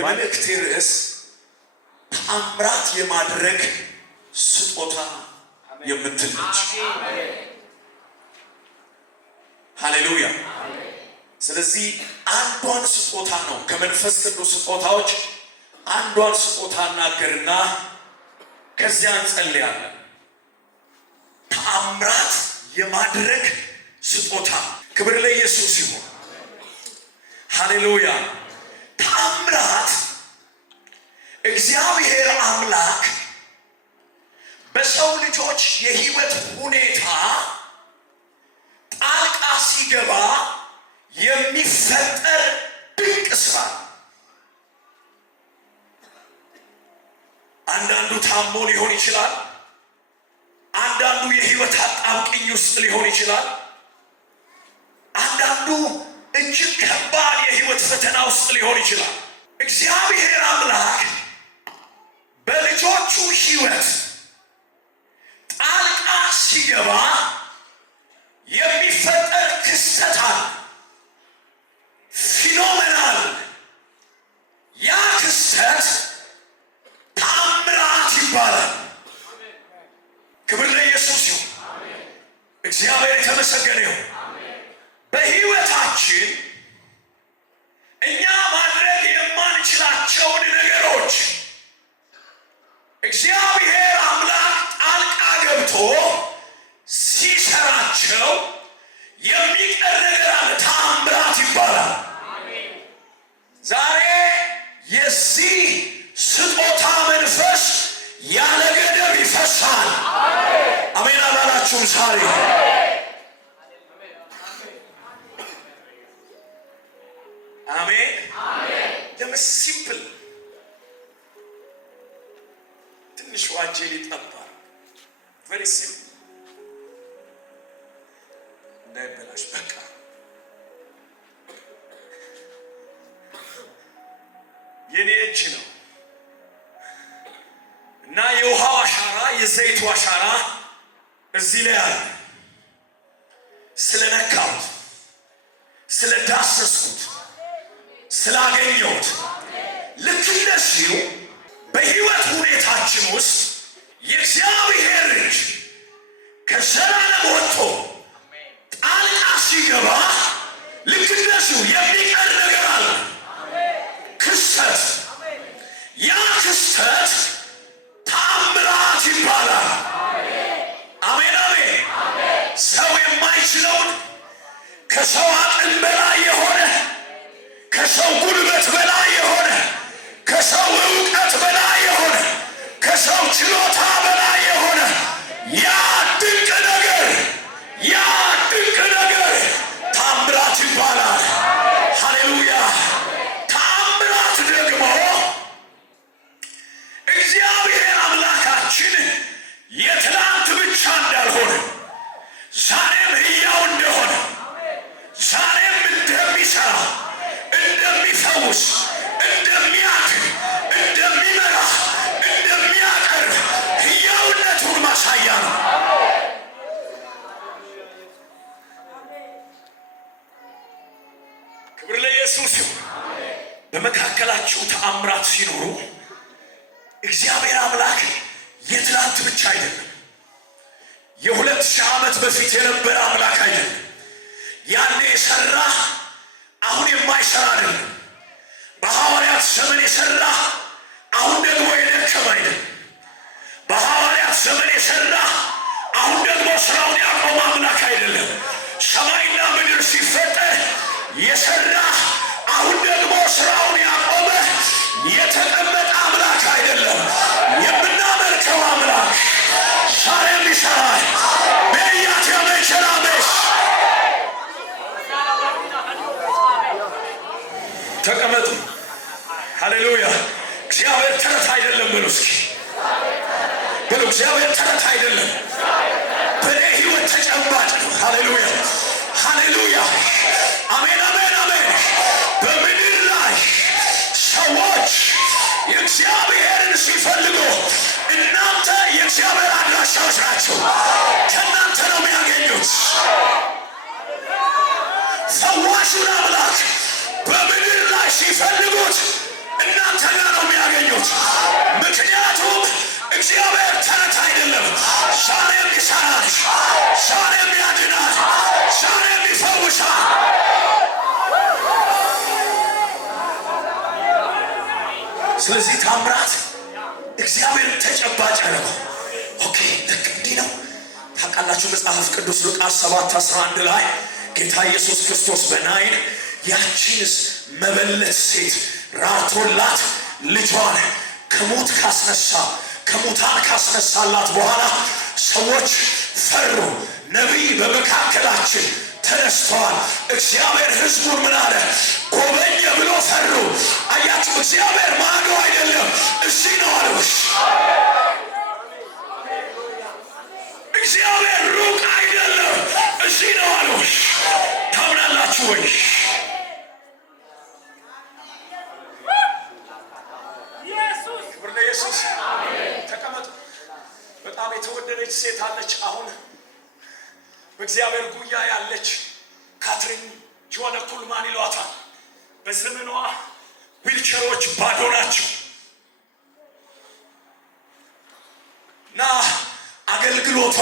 የመልእክቴ ርዕስ ተአምራት የማድረግ ስጦታ የምትል ነች። ሃሌሉያ። ስለዚህ አንዷን ስጦታ ነው ከመንፈስ ቅዱስ ስጦታዎች አንዷን ስጦታ እናገርና ከዚያ እንጸልያለን። ተአምራት የማድረግ ስጦታ። ክብር ለኢየሱስ ይሁን። ሃሌሉያ። ተአምራት እግዚአብሔር አምላክ በሰው ልጆች የህይወት ሁኔታ ጣልቃ ሲገባ የሚፈጠር ድንቅ ስራ። አንዳንዱ ታሞ ሊሆን ይችላል። አንዳንዱ የህይወት አጣብቂኝ ውስጥ ሊሆን ይችላል። አንዳንዱ እጅግ ከባድ የህይወት ፈተና ውስጥ ሊሆን ይችላል። እግዚአብሔር አምላክ በልጆቹ ህይወት ጣልቃ ሲገባ የሚፈጠር ክስተት አለ። ፊኖሜናል። ያ ክስተት ተአምራት ይባላል። ክብር ለኢየሱስ ይሁን። እግዚአብሔር የተመሰገነ ይሁን። በህይወታችን እኛ ማድረግ የማንችላቸውን ነገሮች እግዚአብሔር አምላክ ጣልቃ ገብቶ ሲሰራቸው የሚቀር ነገር አለ። ተአምራት ይባላል። ዛሬ የዚህ ስጦታ መንፈስ ያለ ገደብ ይፈሳል። አሜን አላላችሁም? ዛሬ አሜን። ሲምፕል ትንሽ ዋንጀል ይጠባል። ቨሪ ሲምፕል እንዳይበላሽ በቃ የኔ እጅ ነው እና የውሃው አሻራ የዘይቱ አሻራ እዚህ ላይ አለ። ስለነካሁት፣ ስለዳሰስኩት፣ ስላገኘሁት ልክ እንደዚሁ በህይወት ሁኔታችን ውስጥ የእግዚአብሔር እጅ ከዘላለም ወጥቶ ጣልቃ ሲገባ ልክ እንደዚሁ የሚቀር ነገር አለ። ክስተት። ያ ክስተት ተአምራት ይባላል። አሜን አሜን። ሰው የማይችለውን ከሰው አቅም በላይ የሆነ ከሰው ጉልበት በላይ የሆነ ከሰው እውቀት በላይ የሆነ ከሰው ችሎታ በላይ የሆነ ያ ድንቅ ነገር ተአምራት ይባላል። ሃሌሉያ። ተአምራት ደግሞ እግዚአብሔር አምላካችን የትላንት ብቻ እንዳልሆነ ዛሬም ሕያው እንደሆነ ዛሬም እንደሚሰራ እንደሚፈውስ እንደሚያድን እንደሚመራ እንደሚያቀርብ ሕያውነቱን ማሳያ ነው። ክብር ለኢየሱስ ይሁን። በመካከላችሁ ተአምራት ሲኖሩ እግዚአብሔር አምላክ የትላንት ብቻ አይደለም። የ2000 ዓመት በፊት የነበረ አምላክ አይደለም። ያኔ የሰራ አሁን የማይሰራ አይደለም። በሐዋርያት ዘመን የሰራ አሁን ደግሞ የደከመ አይደለም። በሐዋርያት ዘመን የሰራ አሁን ደግሞ ስራውን ያቆመ አምላክ አይደለም። ሰማይና ምድር ሲፈጠር የሰራ አሁን ደግሞ ስራውን ያቆመ የተቀመጠ አምላክ አይደለም። የምናመልከው አምላክ ዛሬም ይሰራል። በያት ያመቸራበሽ ተቀመጡ። ሃሌሉያ። እግዚአብሔር ተረት አይደለም በሉ እስኪ በሉ። እግዚአብሔር ተረት አይደለም፣ በእኔ ህይወት ተጨባጭ ነው። ሃሌሉያ ሃሌሉያ። አሜን አሜን አሜን። በምድር ላይ ሰዎች የእግዚአብሔርን ሲፈልጉ እናንተ የእግዚአብሔር አድራሻዎች ናቸው። ከእናንተ ነው የሚያገኙት። ፈዋሹን አምላክ በምድር ላይ ሲፈልጉት እናንተ ስለዚህ ታምራት እግዚአብሔር ተጨባጭ ያደረገው ኦኬ ልክ እንዲህ ነው። ታውቃላችሁ መጽሐፍ ቅዱስ ሉቃስ 7:11 ላይ ጌታ ኢየሱስ ክርስቶስ በናይን ያቺንስ መበለት ሴት ራርቶላት ልጇን ከሙታን ካስነሳላት በኋላ ሰዎች ፈሩ። ነቢይ በመካከላችን ተነስተዋል፣ እግዚአብሔር ሕዝቡን ምን አለ ጎበኘ ብሎ ፈሩ። አያችሁ እግዚአብሔር ማዶ አይደለም እዚህ ነው አለሽ። እግዚአብሔር ሩቅ አይደለም እዚህ ነው አለሽ። ታምናላችሁ ወይ? ክብር ለኢየሱስ። ተቀመጡ። በጣም የተወደደች ሴት አለች አሁን በእግዚአብሔር ጉያ ያለች ካትሪን ጆነ ኩልማን ይሏታል። በዘመኗ ዊልቸሮች ባዶ ናቸው እና አገልግሎቷ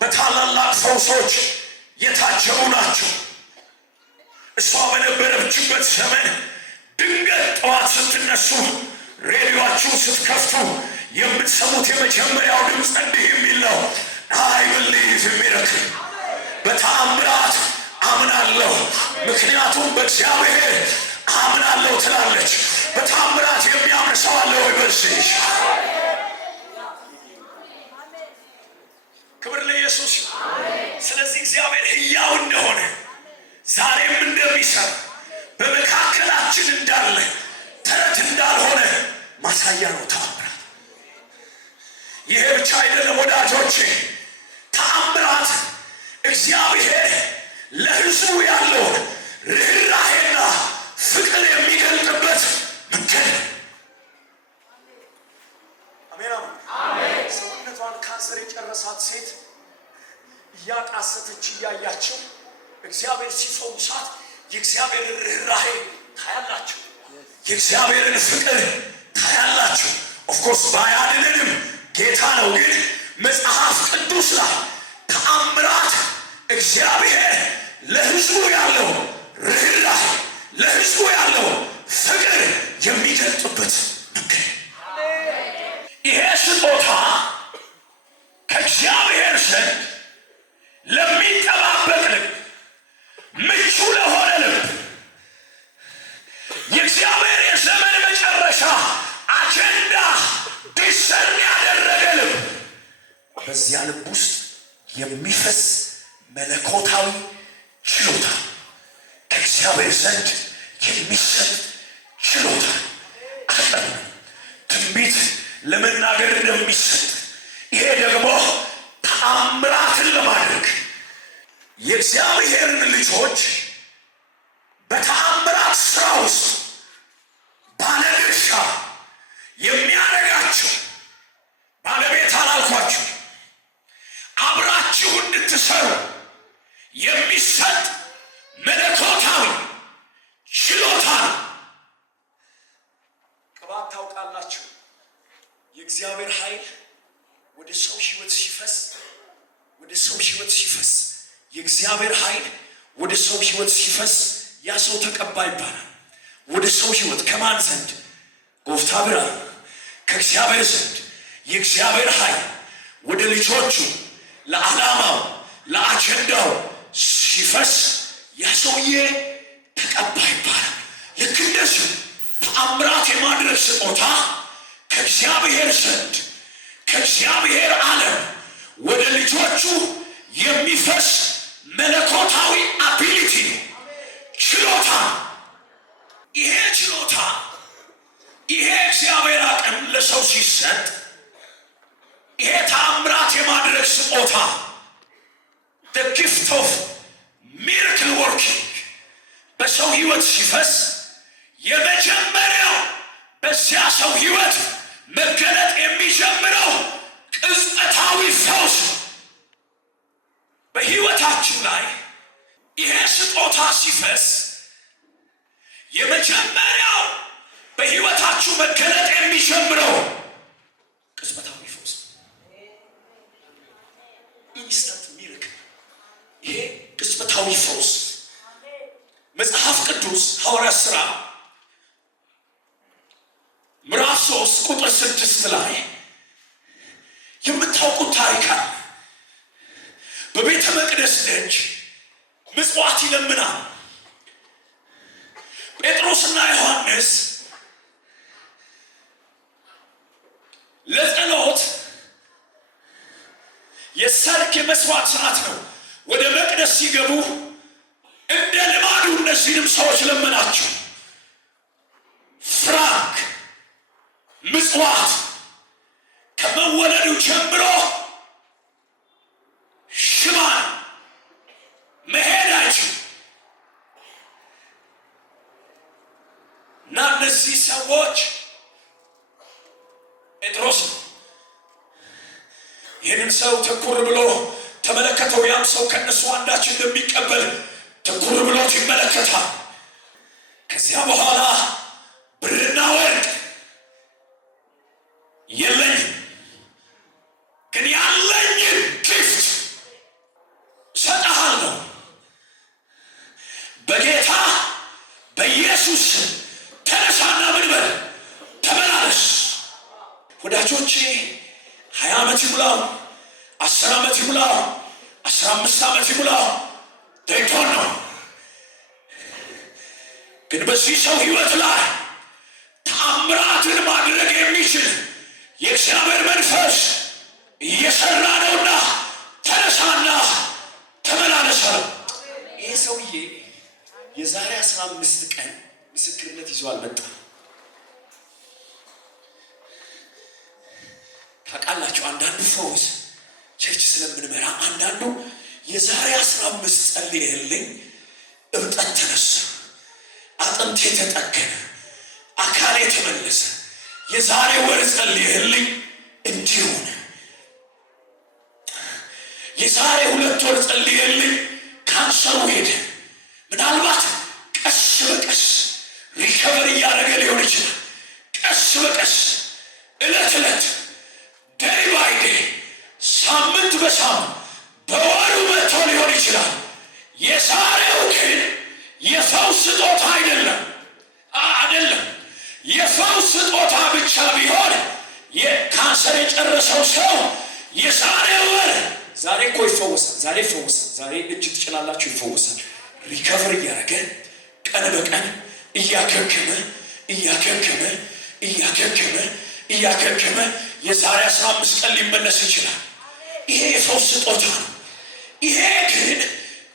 በታላላቅ ፈውሶች የታጀቡ ናቸው። እሷ በነበረችበት ዘመን ድንገት ጠዋት ስትነሱ ሬዲዮአችሁን ስትከፍቱ የምትሰሙት የመጀመሪያው ድምፅ እንዲህ የሚል ነው፣ አይ ብሊቭ ሚራክል። በተአምራት አምናለሁ ምክንያቱም በእግዚአብሔር አምናለሁ ትላለች። በተአምራት የሚያምን ሰው አለ ወይ? በዚህ ክብር ለኢየሱስ። ስለዚህ እግዚአብሔር ሕያው እንደሆነ ዛሬም እንደሚሰራ በመካከላችን እንዳለ ተረት እንዳልሆነ ማሳያ ነው ተአምራት። ይሄ ብቻ አይደለም ወዳጆቼ፣ ተአምራት እግዚአብሔር ለሕዝቡ ያለውን ርኅራኄና ፍቅር የሚገልጥበት መንገድ። አሜን አሜን። ሰውነቷን ካንሰር የጨረሳት ሴት እያቃሰተች እያያቸው እግዚአብሔር ሲፈውሳት የእግዚአብሔርን ርኅራኄ ታያላችሁ፣ የእግዚአብሔርን ፍቅር ታያላችሁ። ኦፍኮርስ ባያድነንም ጌታ ነው። ግን መጽሐፍ ቅዱስ ላይ ተአምራት እግዚአብሔር ለሕዝቡ ያለው ርኅራኄ ለሕዝቡ ያለው ፍቅር የሚገልጥበት መንገድ። ይሄ ስጦታ ከእግዚአብሔር ዘንድ ለሚጠባበቅ ልብ፣ ምቹ ለሆነ ልብ፣ የእግዚአብሔር የዘመን መጨረሻ አጀንዳ ዲሰርን ያደረገ ልብ፣ በዚያ ልብ ውስጥ የሚፈስ መለኮታዊ ችሎታ ከእግዚአብሔር ዘንድ የሚሰጥ ችሎታ አቅም ትንቢት ለመናገር እንደሚሰጥ ይሄ ደግሞ ተአምራትን ለማድረግ የእግዚአብሔርን ልጆች በተአምራት ስራ ውስጥ ባለድርሻ የሚያደርጋቸው ባለቤት አላልኳችሁ፣ አብራችሁ እንድትሰሩ የሚሰጥ መለኮታዊ ችሎታ ነው። ቅባት ታውቃላችሁ፣ የእግዚአብሔር ኃይል ወደ ሰው ሕይወት ሲፈስ የእግዚአብሔር ኃይል ወደ ሰው ሕይወት ሲፈስ ያ ሰው ተቀባ ይባላል። ወደ ሰው ሕይወት ከማን ዘንድ? ጎፍታ ብራ ከእግዚአብሔር ዘንድ የእግዚአብሔር ኃይል ወደ ልጆቹ ለዓላማው ለአጀንዳው ሲፈስ ያ ሰውዬ ተቀባ ይባላል። ልክ እንደዚሁ ተአምራት የማድረግ ስጦታ ከእግዚአብሔር ዘንድ ከእግዚአብሔር ዓለም ወደ ልጆቹ የሚፈስ መለኮታዊ አቢሊቲ ችሎታ። ይሄ ችሎታ ይሄ እግዚአብሔር አቅም ለሰው ሲሰጥ ይሄ ተአምራት የማድረግ ስጦታ the gift of miracle working በሰው ሕይወት ሲፈስ የመጀመሪያው በዚያ ሰው ሕይወት መገለጥ የሚጀምረው ቅጽበታዊ ፈውስ በሕይወታችን ላይ ይሄ ስጦታ ሲፈስ የመጀመሪያው በሕይወታችሁ መገለጥ የሚጀምረው ቅጽበታዊ ፈውስ ኢንስታንት ሚራክል። ይሄ ቅጽበታዊ ፈውስ መጽሐፍ ቅዱስ ሐዋርያት ሥራ ምዕራፍ ደጅ ምጽዋት ይለምናል። ጴጥሮስና ዮሐንስ ለጸሎት የሰርክ የመስዋዕት ሰዓት ነው። ወደ መቅደስ ሲገቡ እንደ ልማዱ እነዚህንም ሰዎች ለመናቸው። ፍራንክ ምጽዋት ከመወለዱ ጀምሮ ሽባን መሄድ አይችልም እና እነዚህ ሰዎች ጴጥሮስ ይህንን ሰው ትኩር ብሎ ተመለከተው። ያም ሰው ከእነሱ አንዳች እንደሚቀበል ትኩር ብሎት ይመለከታል። ከዚያ በኋላ ብርና ወርቅ የለኝም፣ ግን ያለኝን ጊፍት እሰጥሃለሁ፣ በጌታ በኢየሱስ ተነሳና ምን በል ተመላለስ። ወዳጆቼ 20 ዓመት ይሙላው፣ 10 ዓመት ይሙላው፣ 15 ዓመት ይሙላው ደይቶን ነው። ግን በዚህ ሰው ህይወት ላይ ተአምራትን ማድረግ የሚችል የእግዚአብሔር መንፈስ እየሰራ ነውና ተነሳና ተመላለስ። ይህ ሰውዬ የዛሬ 15 ቀን ምስክርነት ይዞ አልመጣም። ታውቃላችሁ፣ አንዳንዱ ፈውስ ቸርች ስለምንመራ አንዳንዱ የዛሬ 15 ጸልየልኝ እብጠት ተነሳ፣ አጥንቴ ተጠገነ፣ አካሌ ተመለሰ፣ የዛሬ ወር ጸልየልኝ እንዲሆነ፣ የዛሬ 2 ወር ጸልየልኝ ካንሰሩ ሄደ። ምናልባት ቀስ በቀስ ሪከቨር እያደረገ ሊሆን ይችላል። ቀስ በቀስ ዕለት ዕለት ዴይ ባይ ዴይ ሳምንት በሳምንት በወሩ መጥቶ ሊሆን ይችላል። የዛሬው ግን የፈውስ ስጦታ አይደለም። የፈውስ ስጦታ ብቻ ቢሆን የካንሰር የጨረሰው ሰው የዛሬ ወር ዛሬ እኮ ይፈወሳል። ዛሬ ይፈወሳል። ዛሬ እጅ ትጭናላችሁ፣ ይፈወሳል። ሪከቨር እያደረገ ቀን በቀን እያገገመ የዛሬ 15 ቀን ሊመለስ ይችላል። ይሄ የፈውስ ስጦታ ነው። ይሄ ግን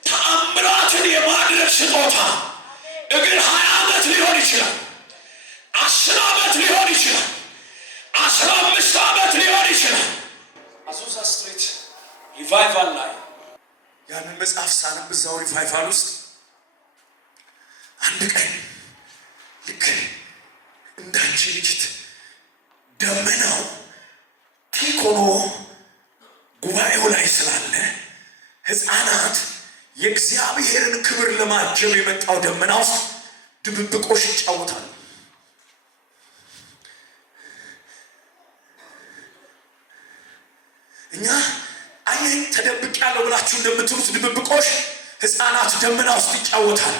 ተአምራትን የማድረግ ስጦታ እግር 20 ዓመት ሊሆን ይችላል፣ 10 ዓመት ሊሆን ይችላል፣ 15 ዓመት ሊሆን ይችላል። አዙዛ ስትሪት ሪቫይቫል ላይ ያንን መጽሐፍ ሳነብ እዛው ሪቫይቫል ውስጥ አንድ ቀን ልክ እንዳንቺ ልጅት ደመናው ቲክ ሆኖ ጉባኤው ላይ ስላለ ሕፃናት የእግዚአብሔርን ክብር ለማጀብ የመጣው ደመና ውስጥ ድብብቆሽ ይጫወታሉ። እኛ አይን ተደብቅ ያለው ብላችሁ እንደምትሉት ድብብቆሽ ሕፃናት ደመና ውስጥ ይጫወታሉ።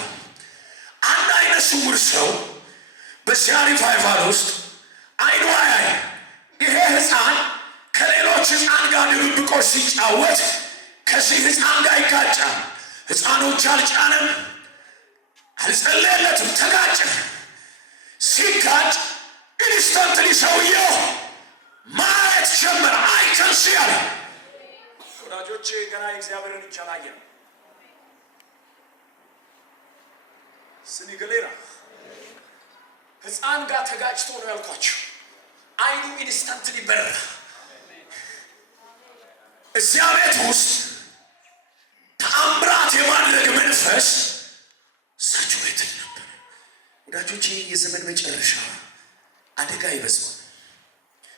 አንድ አይነ ስውር ሰው በዚያ ሪቫይቫል ውስጥ አይኑ አያይ። ይሄ ሕፃን ከሌሎች ሕፃን ጋር ድብብቆሽ ሲጫወት ከዚህ ሕፃን ጋር ይጋጫል። ሕፃኖች አልጫንም፣ አልጸለየለትም፣ ተጋጨ። ሲጋጭ ኢንስተንትሊ ሰውየው ማየት ጀመረ። አይከንስ ያለ ወዳጆቼ ገና የእግዚአብሔርን እጅ አላየንም። ስኒ ገሌራ ሕፃን ጋር ተጋጭቶ ነው ያልኳቸው። አይኑ ኢንስተንትሊ በራ። እዚያ ቤት ውስጥ ተአምራት የማድረግ መንፈስ ሳቹሬትድ ነበር። ወዳጆቼ የዘመን መጨረሻ አደጋ ይበዛል።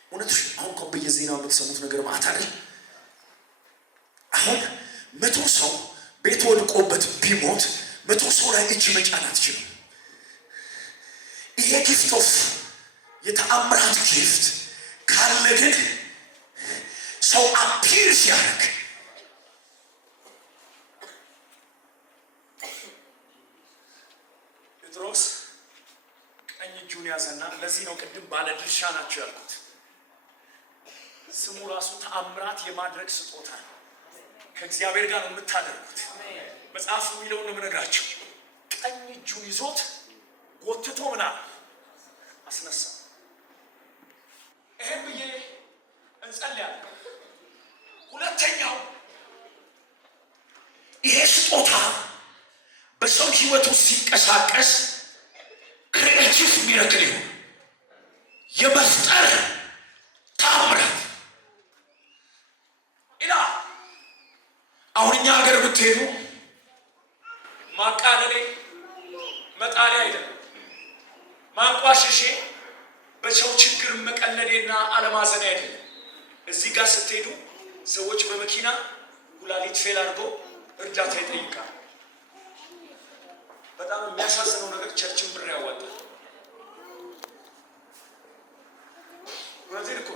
እውነቱ አሁን እኮ በየዜናው የምትሰሙት ነገር ማታ አይደል? አሁን 100 ሰው ቤት ወድቆበት ቢሞት 100 ሰው ላይ እጅ መጫን አትችልም። ይሄ ጊፍት ኦፍ የተአምራት ጊፍት ካለ ግን ሰው አፒር ሲያደርግ ጴጥሮስ ቀኝ እጁን ያዘና፣ ለዚህ ነው ቅድም ባለ ድርሻ ናቸው ያልኩት። ስሙ ራሱ ተአምራት የማድረግ ስጦታ ነው። ከእግዚአብሔር ጋር ነው የምታደርጉት። መጽሐፍ የሚለውን ነው የምነግራቸው። ቀኝ እጁን ይዞት ጎትቶ ምናምን አስነሳ። ይሄን ብዬ እንጸልያለን። ሁለተኛው ይሄ ስጦታ በሰው ህይወት ውስጥ ሲንቀሳቀስ ክሪኤቲቭ ሚራክል ይሁን የመፍጠር ታምራት ይላል። አሁን እኛ ሀገር ብትሄዱ ማቃለሌ መጣሌ አይደለም፣ ማንቋሸሼ በሰው ችግር መቀለዴና አለማዘኔ አይደለም። እዚህ ጋር ስትሄዱ ሰዎች በመኪና ኩላሊት ፌል አድርጎ እርዳታ ይጠይቃል። በጣም የሚያሳዝነው ነገር ቸርችን ብር ያዋጣል። እውነቴን እኮ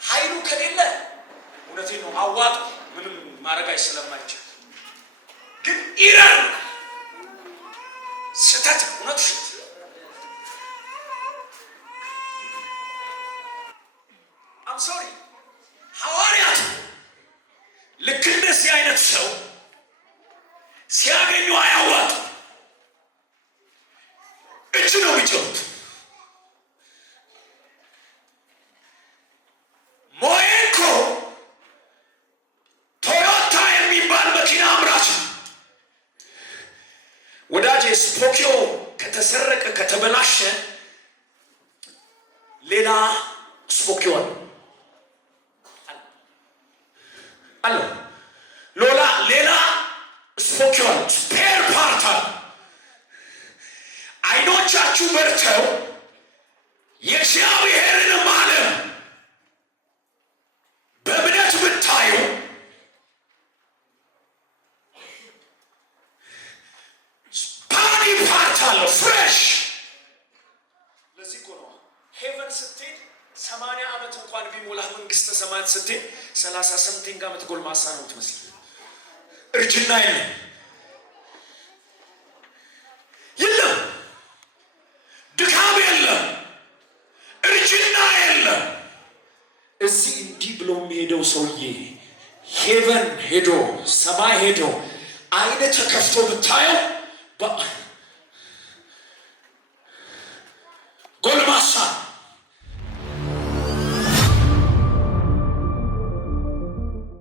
ኃይሉ ከሌለ እውነቴን ነው አዋጡ ምንም ማድረግ ስለማይቻል፣ ግን ኢረር ስህተት እውነት ሶሪ ሐዋርያቱ ልክ እንደዚህ አይነት ሰው ሲያገኙ አያዋጡ እጅ ነው የሚጭኑት። ሞዬኮ ቶዮታ የሚባል መኪና አምራች ወዳጄ፣ ስፖኪዮ ከተሰረቀ ከተበላሸ ሌላ ስፖኪዮ አለ ሌላ ስፖኪዮ ስፔር ፓርት አለ። አይኖቻችሁ በርተው የእግዚአብሔርን ዓለም በእምነት ብታዩ ባዲ ፓርት አለው ፍሬሽ። ለዚህ እኮ ነው ሄቨን ስትሄድ 80 ዓመት እንኳን ቢሞላ መንግስተ ሰማያት ስትሄድ 30 ዓመት ጎልማሳ ነው ትመስል። እርጅና የለም፣ ድካም የለም፣ እርጅና የለም። እዚህ እንዲህ ብሎ የሚሄደው ሰውዬ ሄቨን ሄዶ ሰማይ ሄዶ አይነ ተከፍቶ ብታየው ጎልማሳ